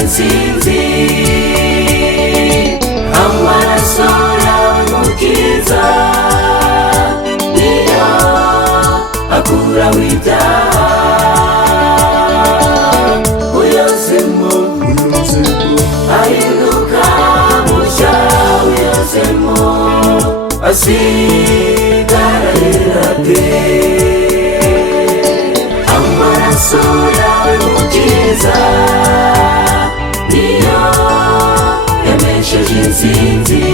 Intsinzi amaraso yawe mukiza niyo akuraho ibyaha uyozemo ahinduka mushya uyozemo asigara yera de amaraso yawe mukiza intsinzi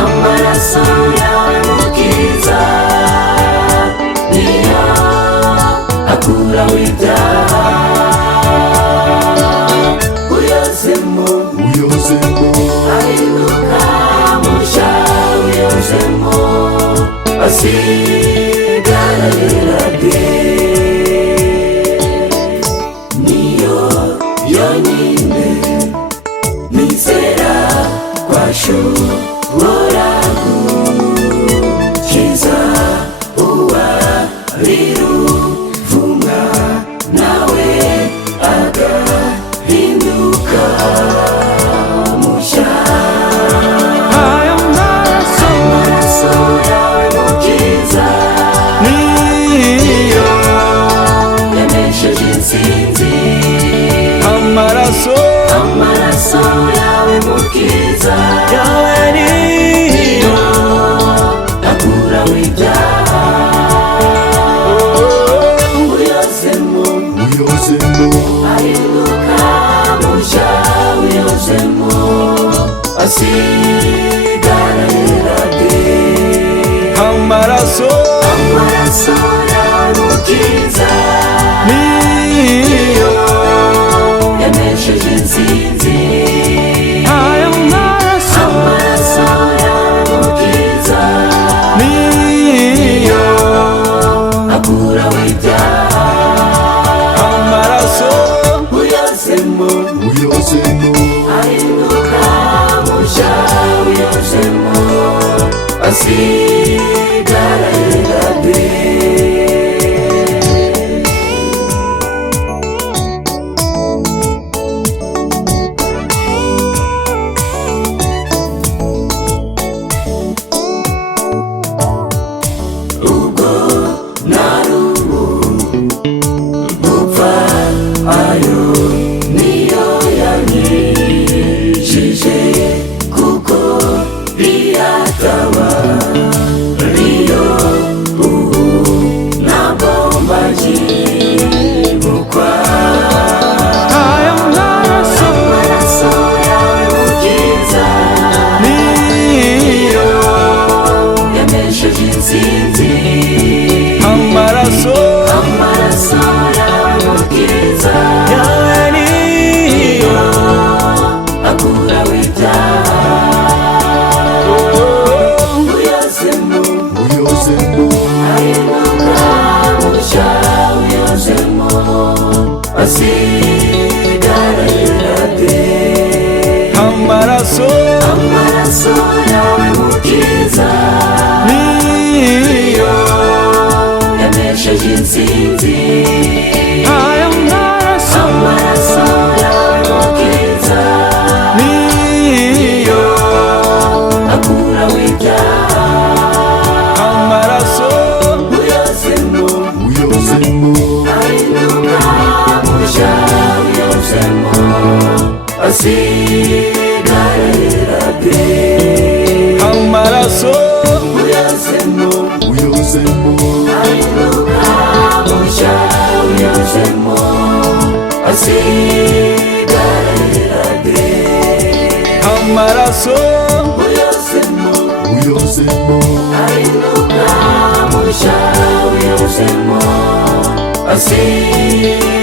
amaraso yawe mukiza niyo akuraho ibyaha uyozemo ahinduka mushya uyozemo asigara yera de niyo yonyine nizera kwashobora gukiza uwariruvumwa nawe agahinduka mushya ayo maraso yawe mukiza niyo yamesheje intsinzi amaraso yawe mukiza yawe niyo akuraho ibyaha uyozemo ahinduka mushya uyozemo asigara yera de amaraso yawe mukiza niyo yamesheje intsinzi amaraso yawe mukiza niyo akuraho ibyaha amaraso uyozemo ahinduka mushya uyozemo asigara yera de asigara yera de amaraso yawe mukiza niyo yamesheje intsinzi amaraso yawe mukiza niyo akuraho ibyaha amaraso uyozemo ahinduka mushya uyozemo asigara yera de amaraso uyozemo ahinduka mushya uyozemo asigara yera de amaraso uyozemo ahinduka mushya uyozemo asigara